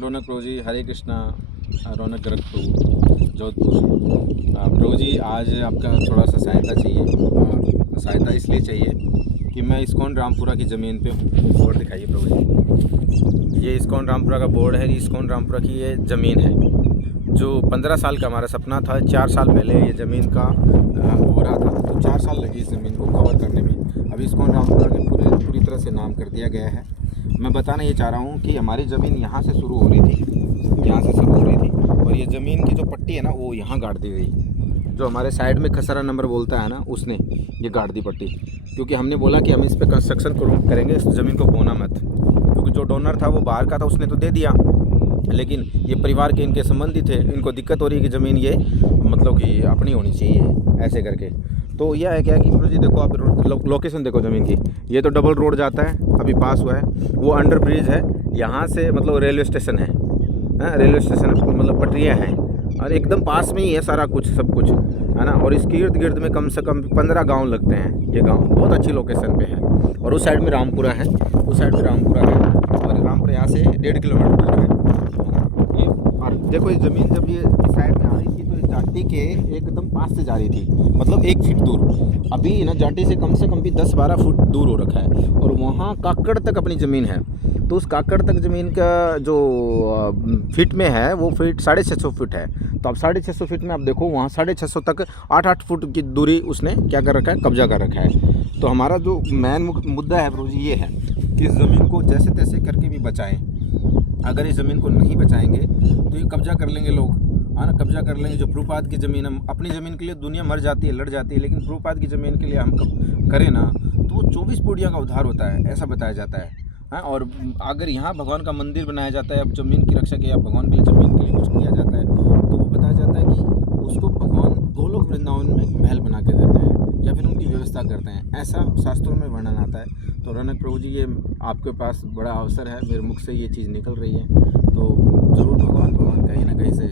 रौनक प्रभु जी, हरे कृष्णा। रौनक गर्ग प्रभु, जोधपुर। प्रभु जी, आज आपका थोड़ा सा सहायता चाहिए, और सहायता इसलिए चाहिए कि मैं इस्कॉन रामपुरा की ज़मीन पे हूँ। बोर्ड दिखाइए प्रभु जी, ये इस्कॉन रामपुरा का बोर्ड है। इस्कॉन रामपुरा की ये ज़मीन है जो 15 साल का हमारा सपना था। 4 साल पहले ये ज़मीन का हो रहा था, तो 4 साल लगे इस ज़मीन को कवर करने में। अभी इस्कॉन रामपुरा के पूरी तरह से नाम कर दिया गया है। मैं बताना ये चाह रहा हूँ कि हमारी ज़मीन यहाँ से शुरू हो रही थी, यहाँ से शुरू हो रही थी, और ये ज़मीन की जो पट्टी है ना, वो यहाँ गाड़ दी गई। जो हमारे साइड में खसरा नंबर बोलता है ना, उसने ये गाड़ दी पट्टी, क्योंकि हमने बोला कि हम इस पर कंस्ट्रक्शन करेंगे, इस ज़मीन को बोना मत। क्योंकि जो डोनर था वो बाहर का था, उसने तो दे दिया, लेकिन ये परिवार के इनके संबंधी थे, इनको दिक्कत हो रही है कि ज़मीन ये मतलब कि अपनी होनी चाहिए ऐसे करके। तो यह है क्या कि जी देखो, आप लोकेशन देखो ज़मीन की। ये तो डबल रोड जाता है, अभी पास हुआ है। वो अंडर ब्रिज है, यहाँ से मतलब रेलवे स्टेशन है, रेलवे स्टेशन मतलब पटरियाँ हैं, और एकदम पास में ही है सारा कुछ, सब कुछ है ना। और इसके इर्द गिर्द में कम से कम 15 गांव लगते हैं। ये गांव बहुत अच्छी लोकेशन पे है, और उस साइड में रामपुरा है, उस साइड में रामपुरा है, और रामपुरा यहाँ से 1.5 किलोमीटर दूर है। ये और देखो, ये ज़मीन जब ये इस साइड में आ रही थी तो इस जाटी के एकदम पास से जा रही थी, मतलब 1 फीट दूर। अभी ना जाटी से कम भी 10-12 फुट दूर हो रखा है, और वहाँ काकड़ तक अपनी ज़मीन है। तो उस काकड़ तक ज़मीन का जो फीट में है, वो फीट 650 फीट है। तो अब 650 फीट में आप देखो, वहाँ 650 तक 8-8 फुट की दूरी उसने क्या कर रखा है, कब्जा कर रखा है। तो हमारा जो मेन मुद्दा है प्रभु जी, ये है कि इस ज़मीन को जैसे तैसे करके भी बचाएं। अगर इस ज़मीन को नहीं बचाएंगे तो ये कब्जा कर लेंगे लोग, है ना, कब्जा कर लेंगे। जो प्रभुपाद की ज़मीन, हम अपनी ज़मीन के लिए दुनिया मर जाती है, लड़ जाती है, लेकिन प्रभुपाद की ज़मीन के लिए हम करें ना, तो वो 24 पीढ़ियों का उद्धार होता है, ऐसा बताया जाता है। हाँ, और अगर यहाँ भगवान का मंदिर बनाया जाता है, अब ज़मीन की रक्षा के या भगवान के लिए ज़मीन के लिए कुछ किया जाता है, तो वो बताया जाता है कि उसको भगवान गोलोक वृंदावन में महल बना के देते हैं, या फिर उनकी व्यवस्था करते हैं, ऐसा शास्त्रों में वर्णन आता है। तो रौनक प्रभु जी, ये आपके पास बड़ा अवसर है, मेरे मुख से ये चीज़ निकल रही है, तो ज़रूर भगवान कहीं ना कहीं से